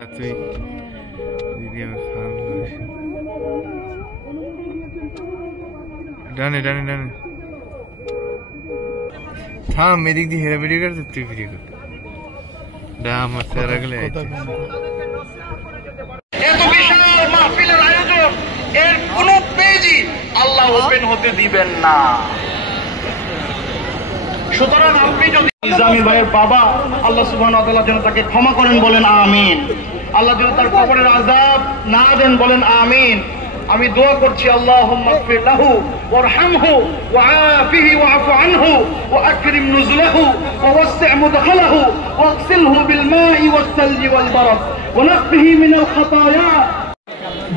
তুই দিদি আমার খারাপ লাগে ডানে ডানে ডানে থাম এদিক দিয়ে হেরা ভিডিও করতে তুই ভিডিও করতে ডাম সেরা গেলে এত বিশাল মাহফিলের আয়োজন এর কোন পেজই আল্লাহ ওপেন হতে দিবেন না। সুতরাং আপনি যদি ইসলামী ভাইয়ের বাবা আল্লাহ সুবহানাহু ওয়া তাআলা যেন তাকে ক্ষমা করেন বলেন আমিন। আল্লাহ যেন তার কবরের আযাব না দেন বলেন আমিন। আমি দোয়া করছি আল্লাহুম্মা গফির লাহু ওয়ারহামহু ওয়াআফিহি ওয়াআফু আনহু ওয়াকরিম নুজুলাহু ওয়াওসি' মুদখালাহু ওয়াগসিলহু বিল মাই ওয়াস-সালজি ওয়াল বারাদ ওয়ানাক্কিহি মিনাল খাতায়া।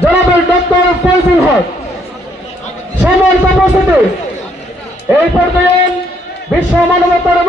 জনাব ডক্টর ফয়জুল হক সম্মানিত উপস্থিতি, এই পর্যায়ে বিশ্ব মানবতার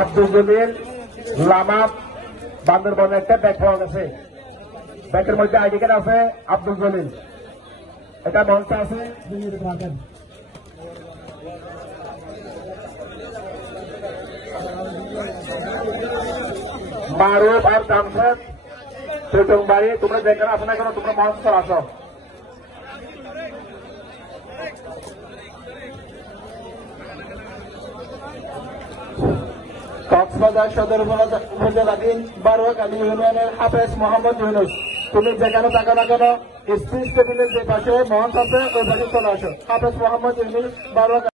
আব্দুল জলিল লামা বান্দরবনে একটা ব্যাগ পাওয়া গেছে। ব্যাগের মধ্যে আইডি কার্ড আছে আব্দুল জলিল, এটা মঞ্চে আছে মারুফ আর জামশেদ চৌটংবাড়ি। তোমরা যেখানে আসো না কেন তোমরা মঞ্চ আসো। কক্সবাজার সদর উপজেলাধীন বারোয়াখালী ইউনিয়নের হাফেজ মোহাম্মদ ইউনুস, তুমি যেখানে থাকো না কেন স্পিচ টেবিলের যে পাশে মঞ্চ আছে ওই পাশে চলে আসো। হাফেজ মোহাম্মদ ইউনুস, বারোয়াখালী।